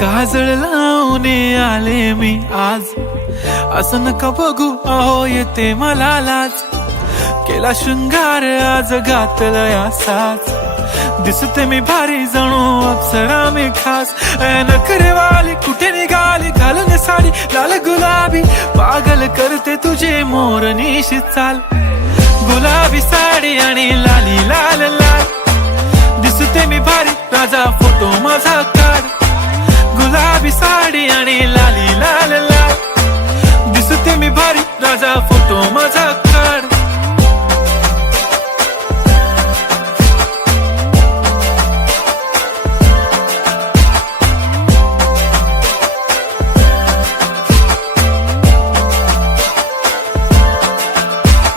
काजळ लावून आले मी आज, असं नका बघू अहो येते मला लाज. केला शृंगार आज घातला साज, दिसते मी भारी जणू अप्सरा मी खास. नखरेवाली कुठे निघाली घालून साडी लाल गुलाबी, पागल करते तुझे मोरनीशी चाल. गुलाबी साडी आणि लाली लाल लाल, दिसते मी भारी राजा फोटो माझा काढ. गुलाबी साडी आणि लाली लाल लाल, दिसते मी भारी राजा फोटो माझा काढ.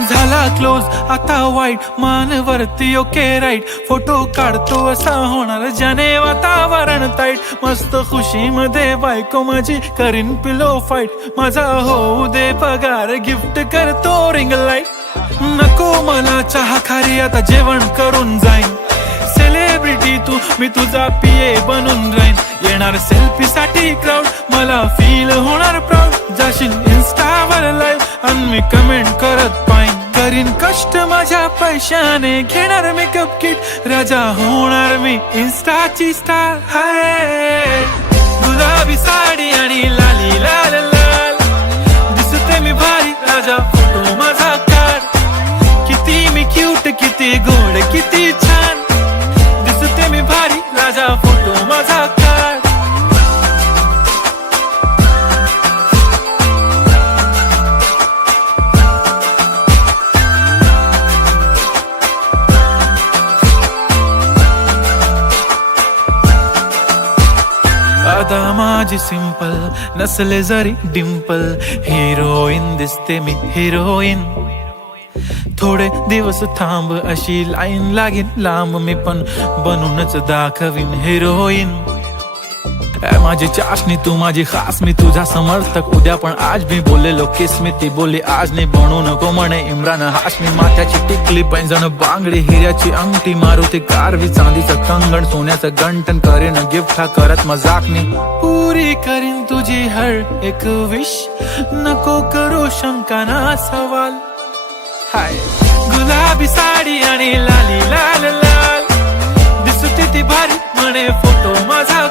झाला क्लोज आता वाईट, मानवरती ओके राईट. फोटो काढतो असा होणार ज्याने वातावरण ताईट. मस्त खुशी मध्ये बायको माझी करीन पिलो फाईट. माझा होऊ दे पगार गिफ्ट करतो रिंग लाईट. नको मला चहा खारी आता जेवण करून जाईन. सेलिब्रिटी तू मी तुझा पिये बनून राहीन. येणार सेल्फी साठी क्राऊड मला फील होणार प्राऊड. जाशील इन्स्टावर लाईव्ह आणि मी कमेंट करत पाईन. करीन कष्ट माझ्या पैशाने घेणार मेकअप किट. राजा होणार मी इन्स्टाची स्टार. हाय गुलाबी साडी आणि लाली लाल लाल, दिसते मी भारी राजा फोटो माझा काढ. किती मी क्यूट किती गोड किती छान, दिसते मी भारी राजा फोटो माझा काढ. आता माझी सिंपल नसले जरी डिंपल, हिरोईन दिसते मी हिरोईन. थोडे दिवस थांब अशी लाईन लागेल लांब, मी पण बनूनच दाखवीन हिरोईन. माझी चाशनी तू माझी खास, मी तुझा समर्थक उद्या पण आज मी बोललेलो किस मी. ती बोलली आज नाही बनू नको म्हणे इम्रान हाशमी. माथ्याची टिकली पैंजण बांगडी हिऱ्याची अंगठी, मारुती कारवी चांदीचं कंगण सोन्याचं गंटन. करेन गिफ्ट हा करत मजाक मी, पुरी करीन तुझी हर एक विश. नको करू शंका ना सवाल. हाय गुलाबी साडी आणि लाली लाल लाल, दिसते ती भारी म्हणे फोटो माझा